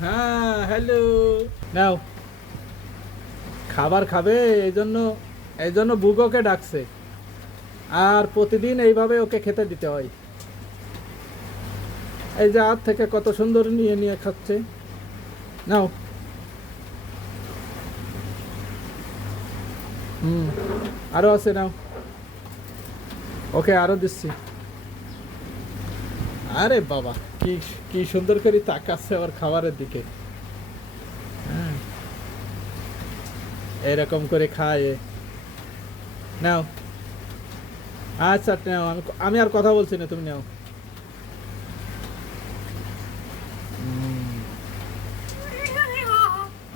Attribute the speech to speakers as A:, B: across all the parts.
A: হ্যাঁ হ্যালো নাও। খাবার খাবে, এই জন্য এই জন্য বুগোকে ডাকছে। আর প্রতিদিন এইভাবে ওকে খেতে দিতে হয়। এই যে হাত থেকে কত সুন্দর নিয়ে নিয়ে খাচ্ছে। নাও। হুম, আরও আছে, নাও। ওকে আরও দিচ্ছি। আরে বাবা, কি কি সুন্দর করে তাকাচ্ছে আবার খাবারের দিকে। হ্যাঁ। এরকম করে খায় নাও। আচ্ছা নাও, আমি আর কথা বলছি না, তুমি নাও।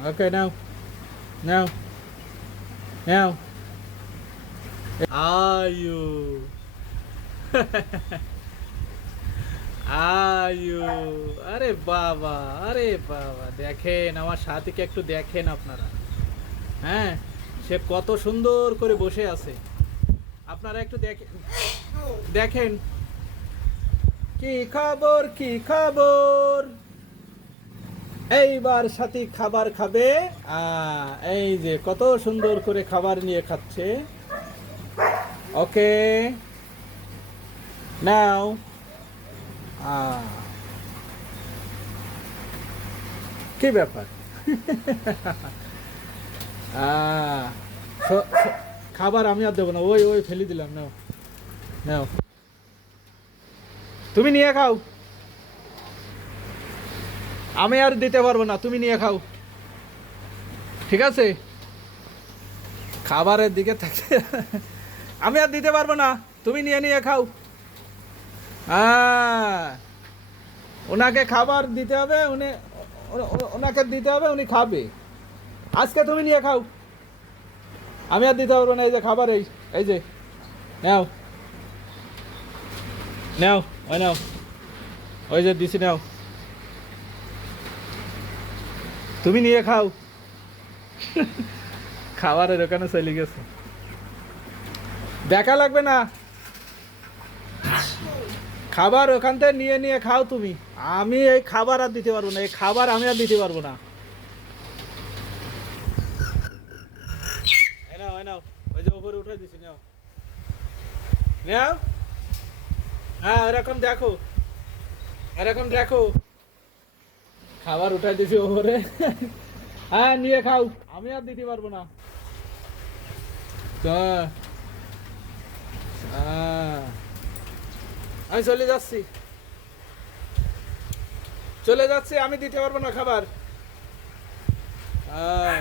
A: ওকে, নাও। নাও। নাও। আয়ু। আয়ু, আরে বাবা আরে বাবা, দেখেন, আমার সাথীকে একটু দেখেন আপনারা। হ্যাঁ সে কত সুন্দর করে বসে আছে। আপনারা একটু দেখেন দেখেন। কি খবর কি খবর? এইবার সাথী খাবার খাবে। এই যে কত সুন্দর করে খাবার নিয়ে খাচ্ছে। ওকে, নাও। কি ব্যাপার? খাবার আমি আর দেবো না। ওই ওই ফেলে দিলাম, নাও। নাও। তুমি নিয়ে খাও। আমি আর দিতে পারব না, তুমি নিয়ে খাও। ঠিক আছে? খাবারের দিকে থাকে আমি আর দিতে পারব না, তুমি নিয়ে নিয়ে খাও। হ্যাঁ ওনাকে খাবার দিতে হবে, উনি ওনাকে দিতে হবে, উনি খাবে। আজকে তুমি নিয়ে খাও। আমি আর দিতে পারব না, এই যে খাবার, এই এই যে, নাও। নাও, ওই নাও। ওই যে দিছি, নাও। তুমি নিয়ে খাও। খাবারের ওখানে চলে গেছে। দেখা লাগবে না? খাবার ওখান থেকে নিয়ে নিয়ে খাও তুমি। আমি এই খাবার আর দিতে পারব না, এই খাবার আমি আর দিতে পারব না। ওই হ্যাঁ এরকম দেখো। এরকম দেখো। খাবার উঠাই দিছি ওপরে হ্যাঁ নিয়ে খাও। আমি আর দিতে পারব না। হ্যাঁ আমি চলে যাচ্ছি। চলে যাচ্ছি আমি দিতে পারব না খাবার। হ্যাঁ